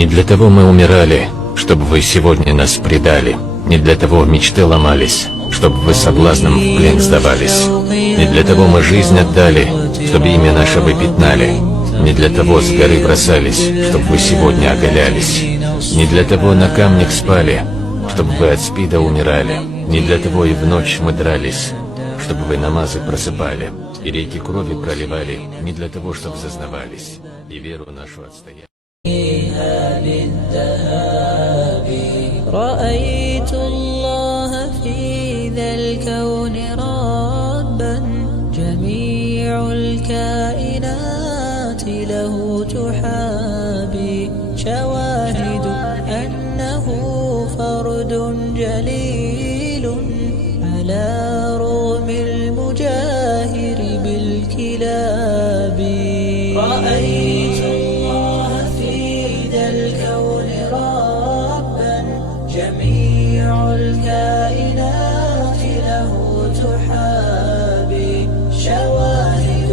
Не для того мы умирали, чтобы вы сегодня нас предали. Не для того мечты ломались, чтобы вы соблазнам в плен сдавались. Не для того мы жизнь отдали, чтобы имя наше вы пятнали. Не для того с горы бросались, чтобы вы сегодня оголялись. Не для того на камнях спали, чтобы вы от спида умирали. Не для того и в ночь мы дрались, чтобы вы намазы просыпали и реки крови проливали. Не для того, чтобы зазнавались и веру нашу отстояли. رأيت الله في ذا الكون ربا جميع الكائنات له تحابي شواهد أنه فرد جليل على رغم المجاهر بالكلاب رأيت الله في ذا الكون ربا جميع الكائنات له تحابي شواهد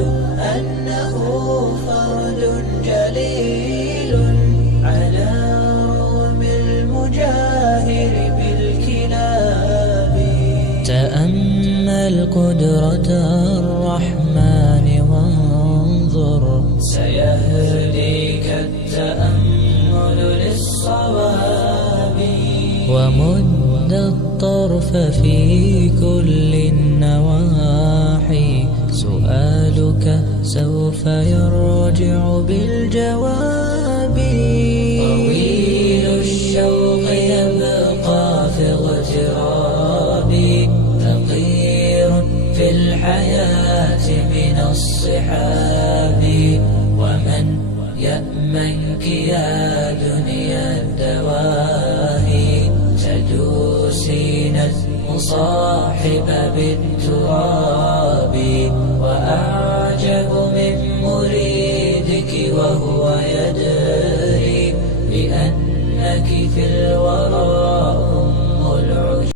أنه فرد جليل على رغم المجاهر بالكلاب تأمل قدرة الرحمن وانظر سيهديك التأمل للصواب ومد الطرف في كل النواحي سؤالك سوف يرجع بالجواب طويل الشوق يبقى في اغترابي فقير في الحياة من الصحاب ومن يأمنك يا دنيا الدواهي تدوسين المصاحب بالتراب